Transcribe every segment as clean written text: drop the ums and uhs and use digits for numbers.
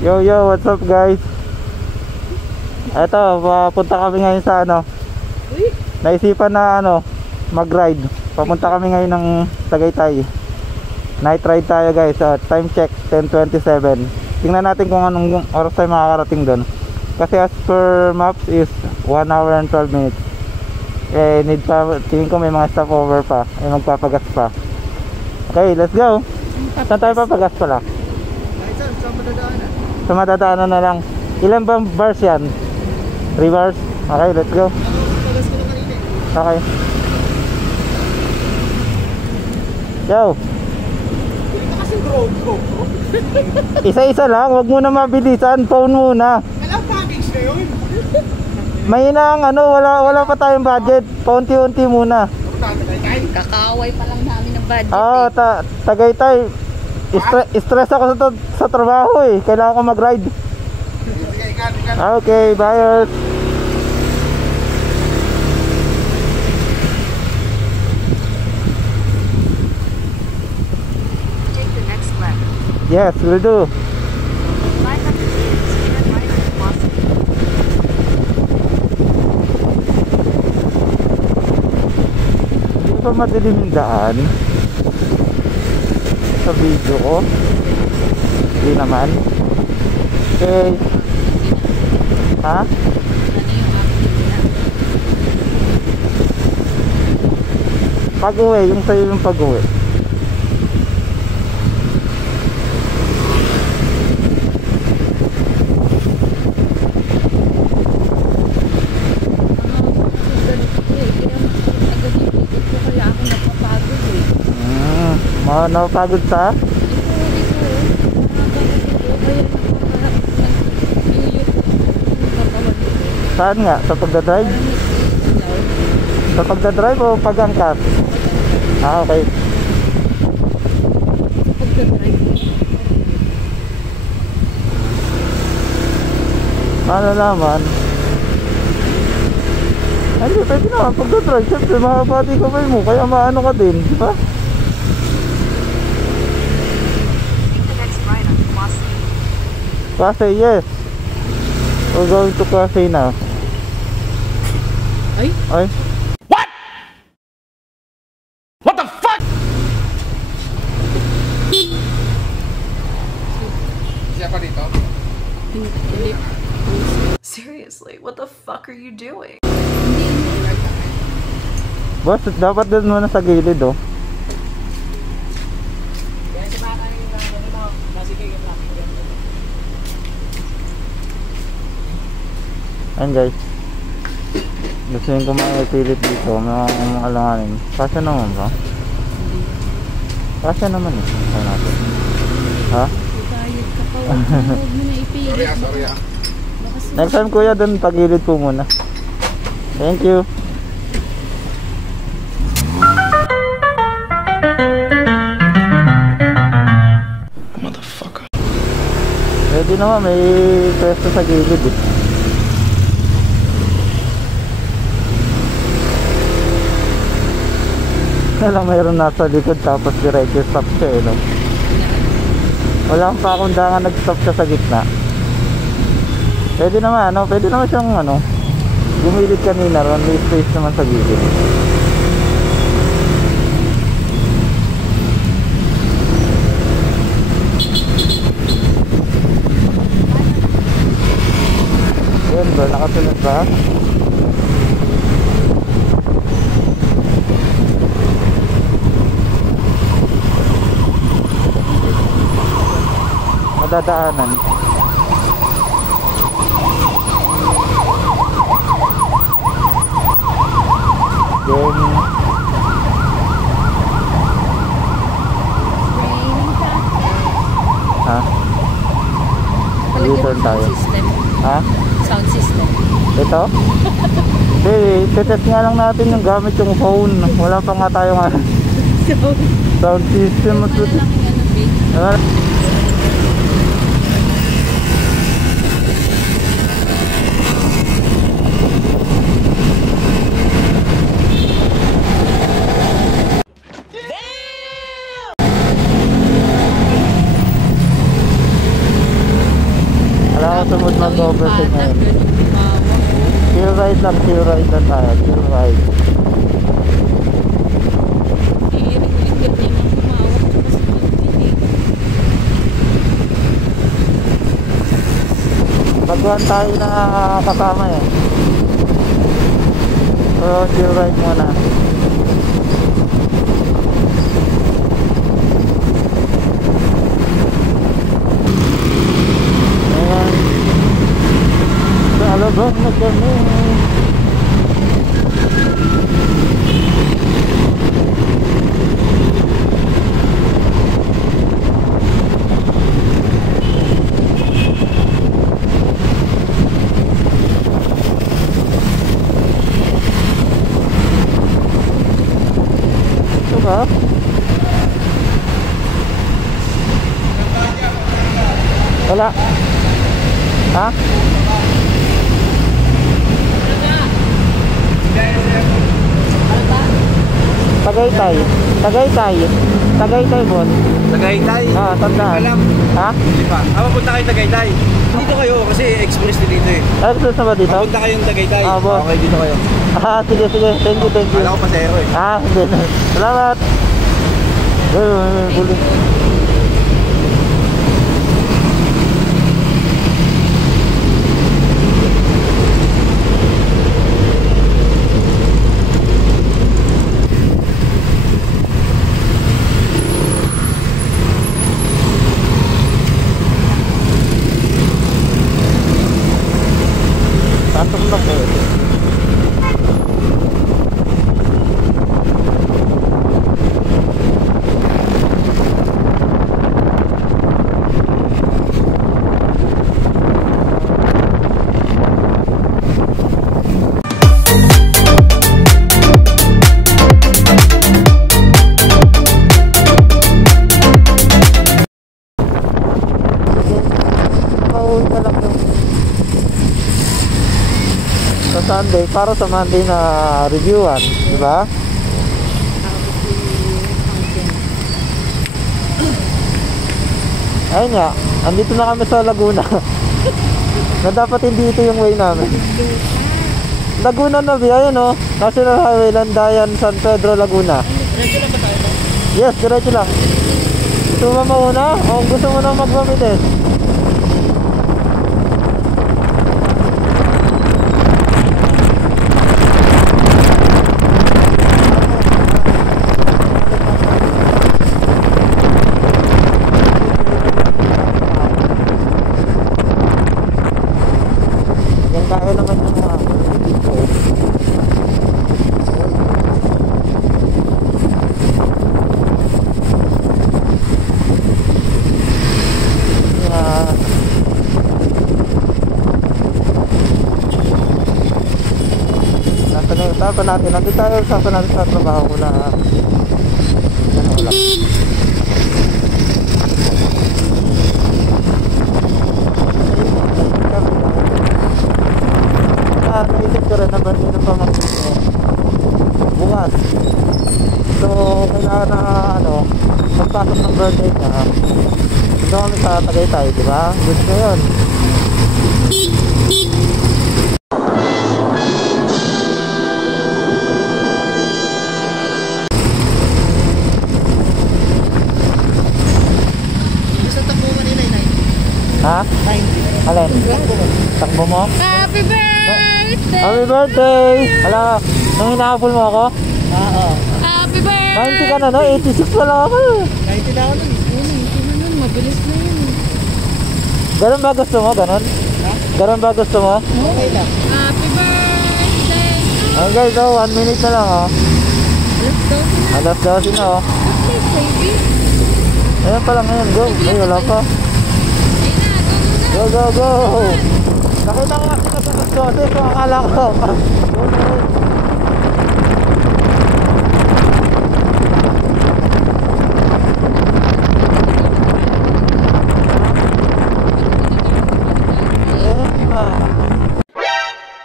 Yo, what's up guys? Eto, papunta kami ngayon sa naisipan na mag-ride. Papunta kami ngayon ng Tagaytay. Night ride tayo guys. Time check 10:27. Tingnan natin kung anong oras tayo makakarating doon. Kasi as per maps is 1 hour and 12 minutes. Need pa, tingin ko may mga stopover pa. Magpapagas pa. Okay, let's go. Saan tayo papagas pala? Sa madadaanan na lang. Ilan ba bars yan? 3 bars? Okay, let's go. Okay. Yo. Isa-isa lang, wag muna mabilisan. Phone muna. Alam package na yun. May wala pa tayong budget. Paunti-unti muna. Kakaway pa lang namin ng budget. Tagaytay. Stress ako sa trabaho eh. Kailangan ko mag-ride. Okay, bye. Take the next left. Yes, will do. 500 meters, turn right at Wausau. Hindi pa madilim yung daan sa video ko. Hindi naman. Okay. Ha? Pag-uwi, yung sa'yo yung pag-uwi. Napapagod sa? Saan nga? Sa pagdadrive? Sa pagdadrive o pag-angkas? Okay. Paano naman? Hindi, pwede naman pagdadrive. Siyempre, makapati ka mo. Kaya maano ka din, di ba? Class A, yes. We're going to Class A now. Ay? What? What the fuck? Siya pa dito? Seriously, what the fuck are you doing? Boss, dapat din muna sa gilid oh. Ayan guys, gusto nyo kumain pilit dito, mga alanganin. Kasya naman ba? Kasya naman eh. Saan natin? Ha? Bayad ka pa, huwag mo na ipilit. Sorry. Next time kuya, dun pagilid po muna. Thank you. Motherfucker. Pwede naman, may pwesto sa gilid eh. Lang mayroon nasa likod tapos diretso stop siya eh, no? Wala kang pakundangan, nag-stop siya sa gitna. Pwede naman, pwede naman siyang gumilid kanina ron, may space naman sa gilid. Yan ba, nakasunod ba? Dadaanan. Then ha? U-turn tayo. Ha? Sound system. Ito? Hindi, titest nga lang natin yung gamit yung phone. Wala pa nga tayo sound system. mag-overtake ngayon. Ganun tumawag. Chill ride lang tayo. Chill ride. Iring-iring din ang tumawag. Tsaka si Pagdinig. Baguhan tayo na kasama eh. So, chill ride muna. Ayan. Lalabas na kami. Ito ba? Wala. Ha? Tagaytay. Tagaytay bon. Tagaytay? Ah, tandaan. Alam. Ha? Di ba? Papunta kayo Tagaytay. Dito kayo kasi express na dito eh. Express na ba dito? Papunta kayong Tagaytay. Ah, boss. Okay, dito kayo. Ah, sige. Thank you. Kala ko pasero eh. Ah, hindi. Salamat. Buli. Pasok na po. Pauwi na lang yung sa Sunday para sa Monday na reviewan, di ba? Ayun nga, andito na kami sa Laguna. Na dapat hindi ito yung way namin. Laguna na, ayun o. National Highway, Landayan, San Pedro, Laguna. Yes, diretso lang. Gusto mo mauna? O gusto mo nang magmamilis? Yan kaya naman yung mga dito. Usapan natin. Nandito tayo usapan natin sa trabaho ko na ano lang. Naisip ko rin na ba nito pa bukas. So, kailangan na magpasok ng birthday niya. Dito kami sa Tagaytay, di ba? Gusto ko yun. Ha? Alin? Takbo mo? Happy birthday! Happy birthday! Hala, nung hinahabol mo ako? Oo. Happy birthday! 90 ka na, no? 86 pa lang ako. 90 na ako nun. Mabilis na yun. Ganun ba gusto mo? Ganun? Ganun ba gusto mo? Okay lang. Happy birthday! Ayun guys, 1 minute na lang, Let's go. Alas 12 na, Let's baby. Ayun pa lang ngayon, go. Ay, wala pa. Go, go, go! Nakita ko kasi na sa kasi kung akala ko.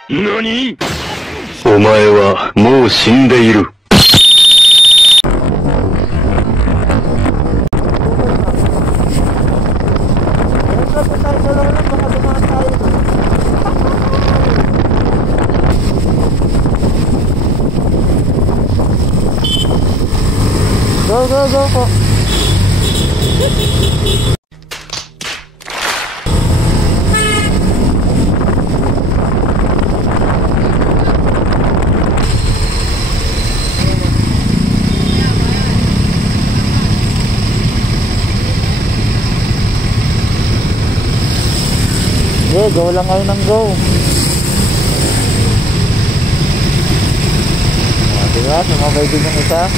NANI?! お前はもう死んでいる。Tayo dalawa lang, baka dumaan tayo. Go, go, go po. Okay, go lang kayo ng go. Diba? Sumabay din yung isa.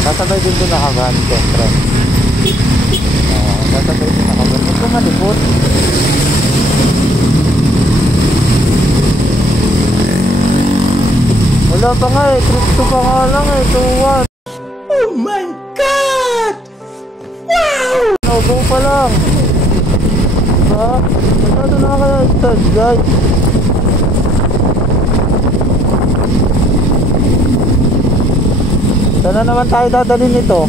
Sasabay din doon nakabahan, siyempre. Sasabay din nakabahan. Huwag ka malipot. Wala pa nga eh. Crypto pa nga lang eh. 2-1. Oh my God! Wow! No, go pa lang. Diba? Masyado na kaya start, guys. Saan na naman tayo dadalhin nito?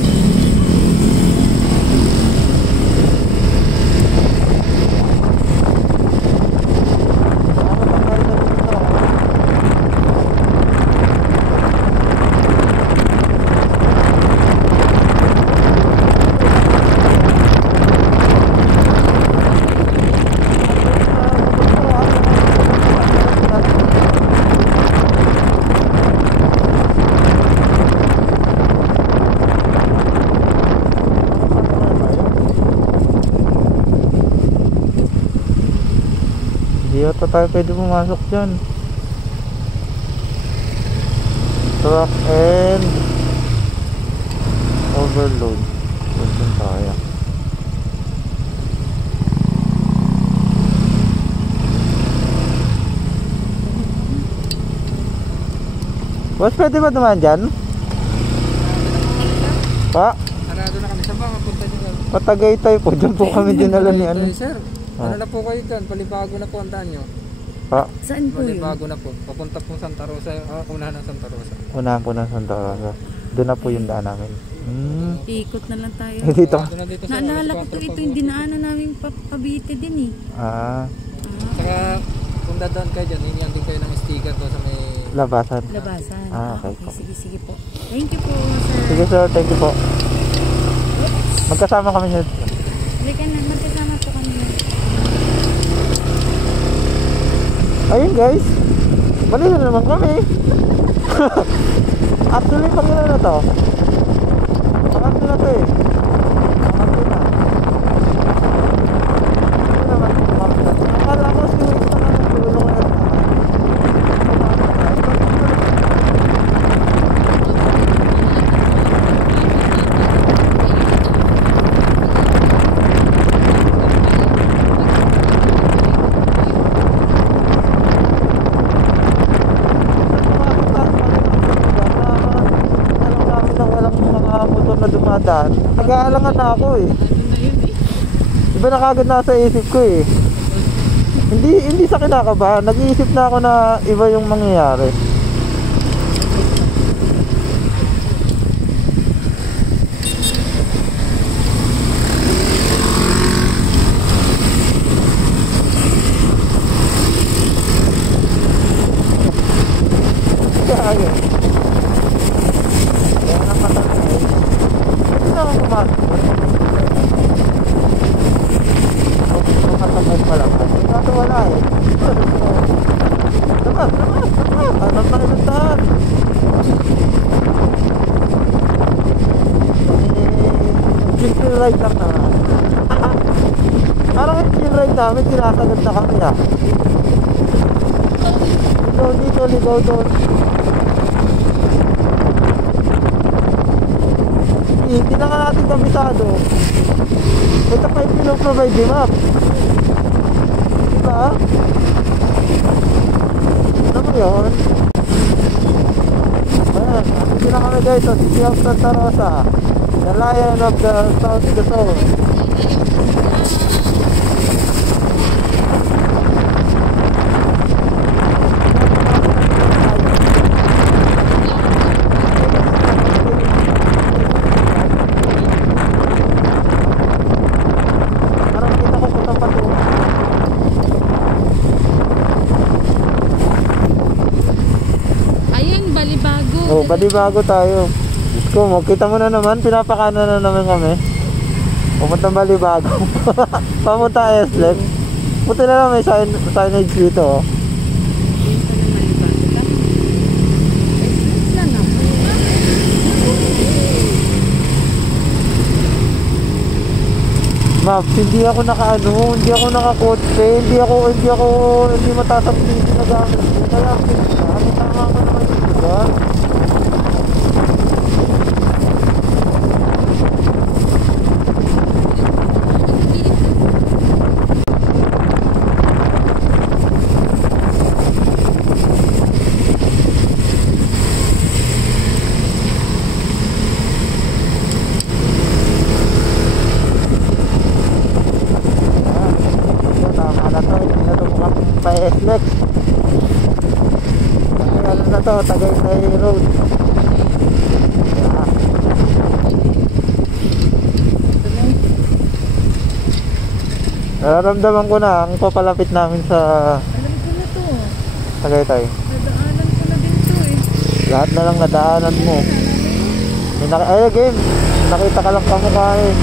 Hindi ata tayo pwede pumasok dyan. Truck and overload. Doon tayo. Boss, pwede ba naman dyan? Pa? Sarado na kami. Saan ba mapunta nyo? Patagay tayo po. Dyan po kami dinala ni ano. Sir, ano na po kayo dyan? Palibago na po ang daan nyo. Pa? Saan po yun? Palibago na po. Papunta po Santa Rosa. Unahan ng Santa Rosa. Unahan po ng Santa Rosa. Doon na po yung daan namin. Ikot na lang tayo. Dito. Dito sir, Naalala ko ito yung dinaanan namin Pabite din eh. Saka kung dadaan kayo dyan, hinihan din kayo ng sticker to sa may... Labasan. Labasan. Okay. Sige, sige po. Thank you po, sir. Sige sir, thank you po. Magkasama kami sir. Halika na, magkasama po kami. Ayun guys, bali na naman kami. Actually, pangilan na to. Pangatlo na to eh. Pangatlo na. Ito naman, pangatlo na. Akala ko si Wix na naman tulong na naman. Nag-aalangan na ako eh. Iba na kagad nasa isip ko eh. Hindi sa kinakabahan. Nag-iisip na ako na iba yung mangyayari. Kaya matapag pa lang. Kaso wala eh. Dapat. Hanap na ilantahan. Chill ride lang na. Parang yung chill ride namin, sinasagad na kami ah. Dito, ligaw doon. Hindi na nga natin kabisado. Ito pa yung pinoprovide yung map. Diba? Ano mo yun? Ayan, hindi na kami guys sa City of Santa Rosa, the Lion of the South Luzon. Oh, balibago tayo. Kumog, kita mo na naman, pinapakana na naman kami. Pumunta Balibago. Pamunta Eslem. Buti na lang may signage dito. Oh. Maps, hindi ako naka-kotse, hindi mataas ang hindi na gamit. Kaya, tama ka naman yung lugar. Pa-SLEX. Ano na to, Tagaytay Road. Nararamdaman ko na ang papalapit namin sa Alam ko na to. Tagaytay. Nadaanan ko na din to eh. Lahat na lang nadaanan mo. Ay, game. Nakita ka lang kamukha eh.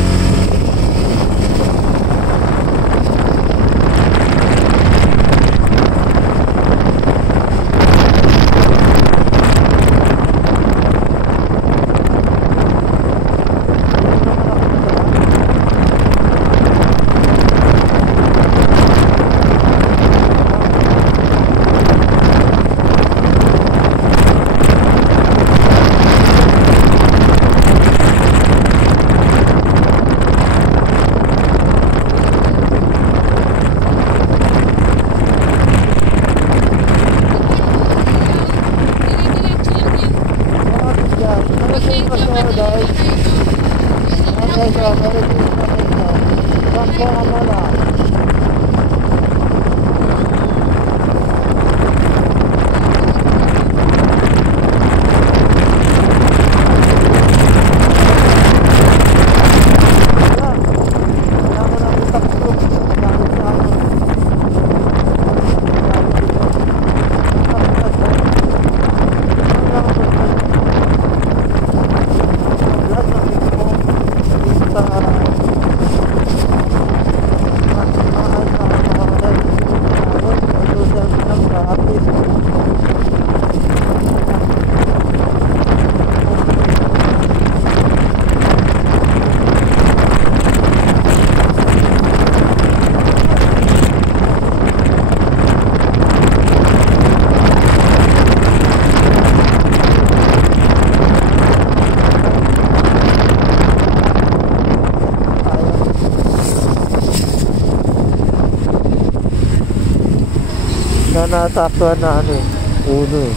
Nasaktuhan na ano eh, uno eh.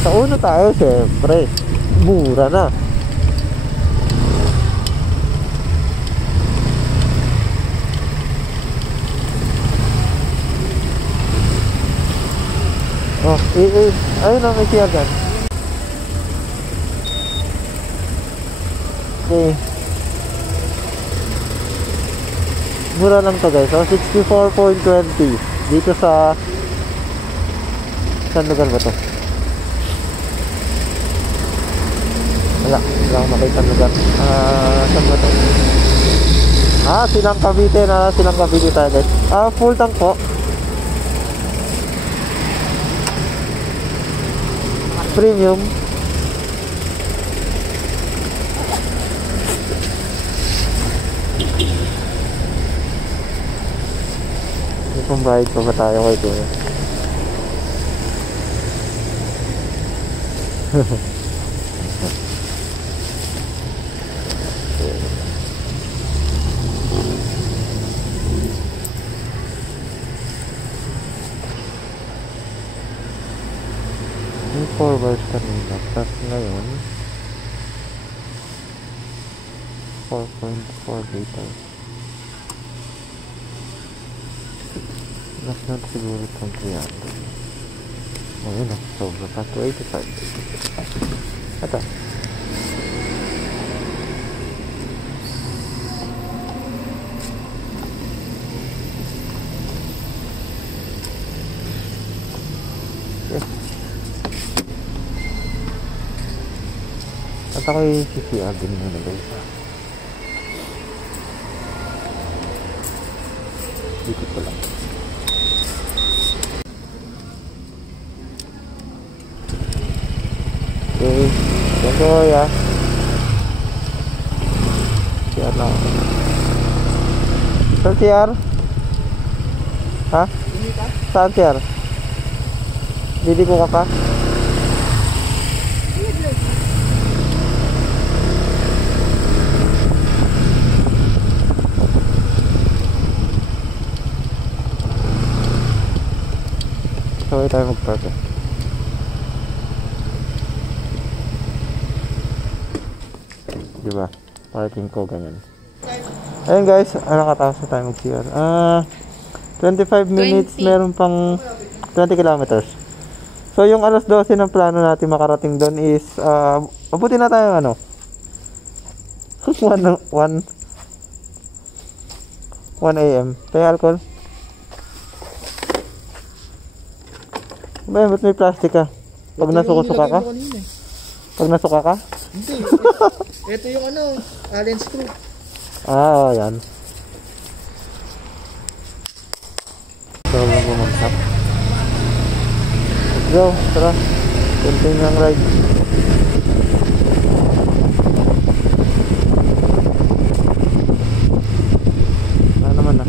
Sa uno tayo syempre, mura na. Oh, ayun na, may siyagan. Okay, mura lang to guys. So 64.20 dito sa saan lugar ba to? Wala akong makita lugar. Saan ba to? Silang Cavite tayo guys. Full tank po. Premium. May pambayad pa ba tayo kay Kuya? May 4 bars kanina, tapos ngayon 4.4 liters. Mas lang siguro itong 300. Ayun na, sobra pa 285. Ito. ako'y CCR din muna guys. Dito ko lang. Okay, yan ko ya. CR lang. Saan CR? Ha? Saan CR? Didi ko ka pa? Sabay tayo mag-park eh. Diba? Parking ko ganyan. Ayun guys, nakatapos na tayo mag-CR. 25 minutes, 20. meron pang 20 kilometers. So yung alas 12 ng plano natin makarating doon is mabuti na tayo ano 1 AM. Tayo alcohol. Ba, ba't may plastic ka? Pag nasuka ka? Pag nasuka ka? Hindi. Ito yung ano, allen screw. Ah, oh, yan. So, bumagsak. Let's go, tara. Continue ang ride. Ano naman na?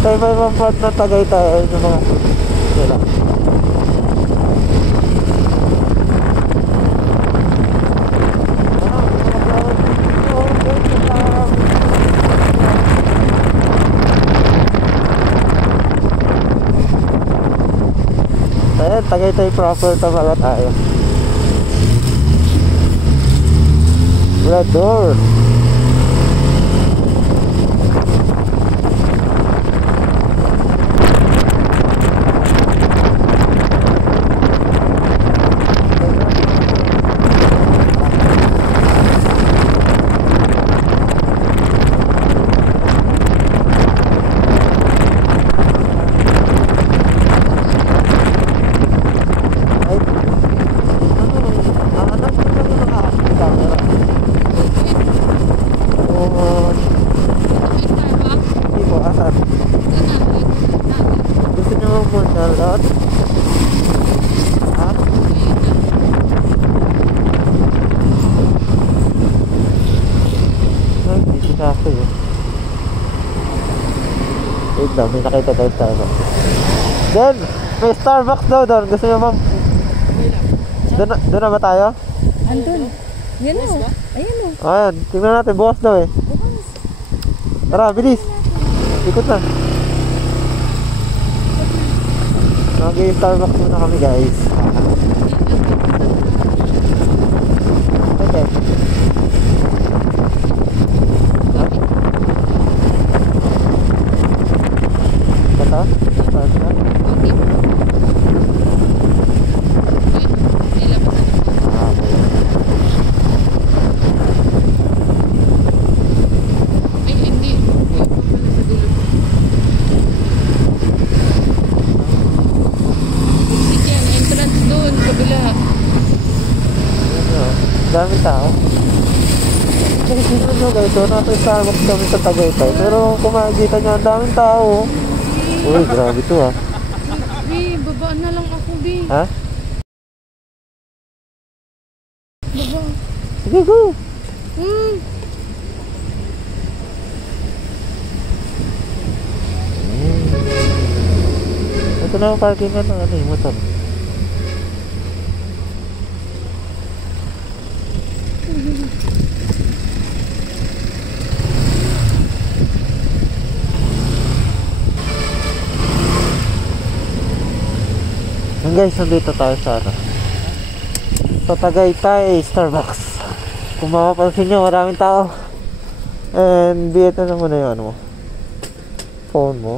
Tayo pa ibang part na tagay tayo sa mga sila. Ayan, Tagaytay proper talaga tayo. Red door. Wait lang, may nakita tayo Starbucks. Then, may Starbucks daw doon. Gusto nyo ba? Doon na ba tayo? Andun. Yan o. Ayan o. Ayan, tingnan natin. Bukas daw eh. Tara, bilis. Ikot na. Nag-Starbucks muna kami guys. Okay. Bata? Start na? Ay, hindi. Ito pala sa dulo. Exit yan. Entrance doon. Kabila. Dami tao. Kasi tingnan nyo guys, so nasa Starbucks kami sa Tagaytay. Pero kung makikita nyo, ang daming tao. Uy, grabe to ah. Bi, babaan na lang ako, Bi. Ha? Baba. Sige, go! Ito na ang parking ng motor. Yan guys, nandito tayo sa sa Tagaytay Starbucks. Kung mapapansin nyo, maraming tao. And ito na muna yung ano mo, phone mo.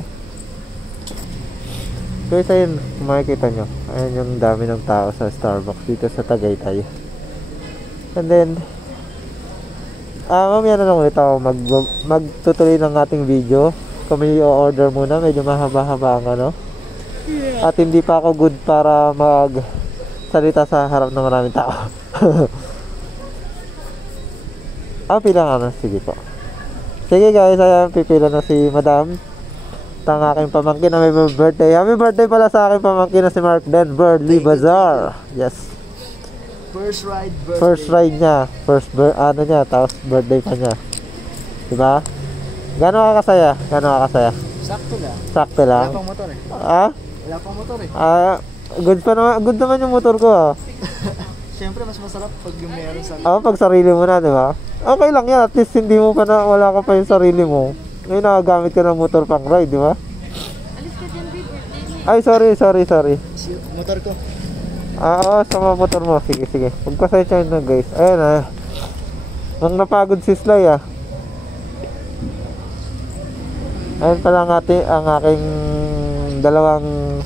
Guys, ayun, kung makikita nyo, ayun yung dami ng tao sa Starbucks dito sa Tagaytay. And then mamaya na lang ulit ako magtutuloy ng ating video. Kami i-order muna, medyo mahaba-haba ang ano. At hindi pa ako good para magsalita sa harap ng maraming tao. Pila nga na, sige po. Sige guys, ayan, pipila na si Madam. Ang aking pamangkin na may birthday. Happy birthday pala sa aking pamangkin na si Mark Den Birdley Bazaar. Yes. First ride birthday. First ride niya. Ano niya, tapos birthday pa niya. Diba? Gano'n ka kasaya? Sakto lang. Sakto lang. Wala pang motor eh. Wala pang motor eh. Good naman yung motor ko ah. Siyempre mas masarap pag yung meron sa... Pag sarili mo na, diba? Okay lang yan, at least hindi mo pa na, wala ka pa yung sarili mo. Ngayon nakagamit ka ng motor pang ride, diba? Alis ka dyan, Bi. Birthday mo. Ay, sorry. Motor ko. Sa mga motor mo, sige. Pagpasensya na guys. Ayan ah. Nang napagod si Sly ah. Ayan pala ang aking dalawang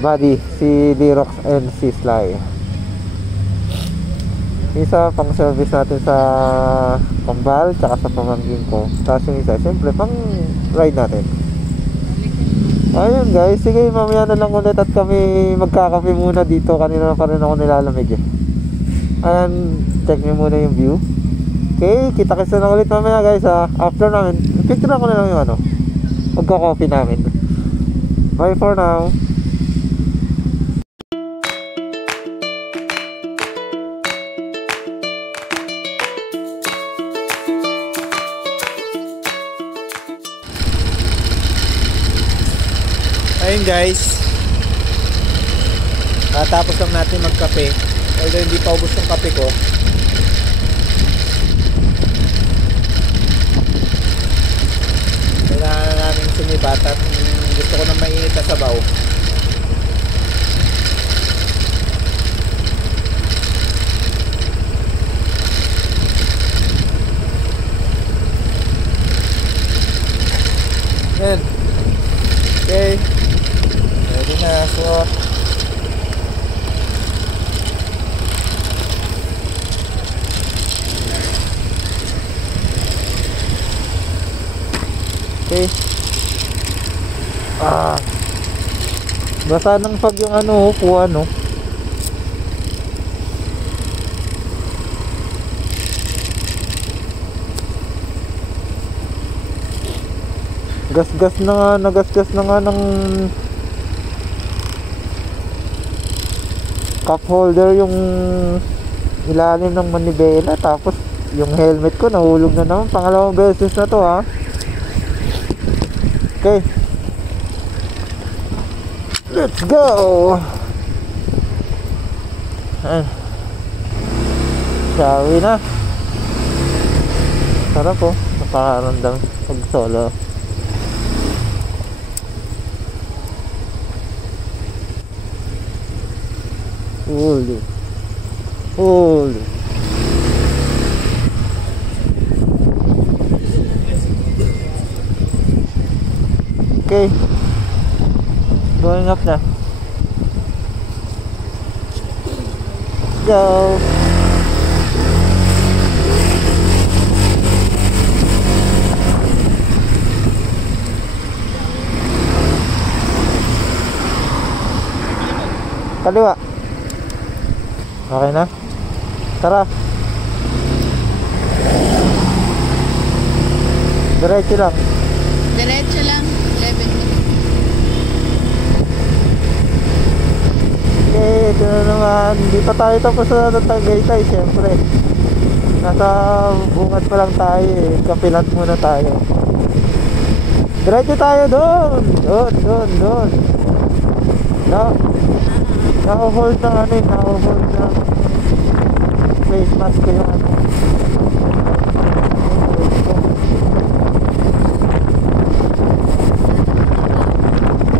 buddy, si Lirox and si Sly. Isa pang service natin sa Kambal tsaka sa pamangkin ko. Tapos yung isa, siyempre pang ride natin. Ayun guys, sige mamaya na lang ulit at kami magkakape muna dito. Kanina pa rin ako nilalamig eh. Ayan, check nyo muna yung view. Okay, kita-kita na ulit mamaya guys ha. After namin, picture ako na lang yung ano, magka-coffee namin. Bye for now. Ayun guys, natapos lang natin magkape. Although hindi pa ubos yung kape ko. Kailangan na namin sumibat at gusto ko na mainit na sabaw. Ikot. Okay. Basa ng pag yung ano, kuha no. Gas-gas na nga, nagasgas na nga ng cup holder yung ilalim ng manibela, tapos yung helmet ko nahulog na naman. Pangalawang beses na to ha. Okay, let's go. Sawi na. Sarap po, napakaramdam pag solo. Holy. Okay, going up na. Let's go. Kaliwa. Okay na? Tara. Diretso lang. Diretso lang. 11 minutes. Okay, ito na naman. Hindi pa tayo tapos na ng Tagaytay, syempre. Nasa bungat pa lang tayo eh. Kapilant muna tayo. Diretso tayo doon. Doon. Naka-hold ng ano eh. Naka-hold ng face mask ko yung ano.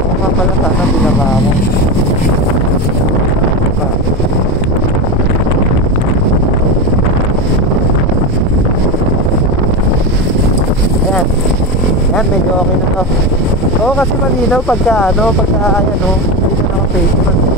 Mga pala sana binaba mo. Ayan, medyo okay na to. Oo, kasi malinaw pagka ayan o, dito na ako face mask.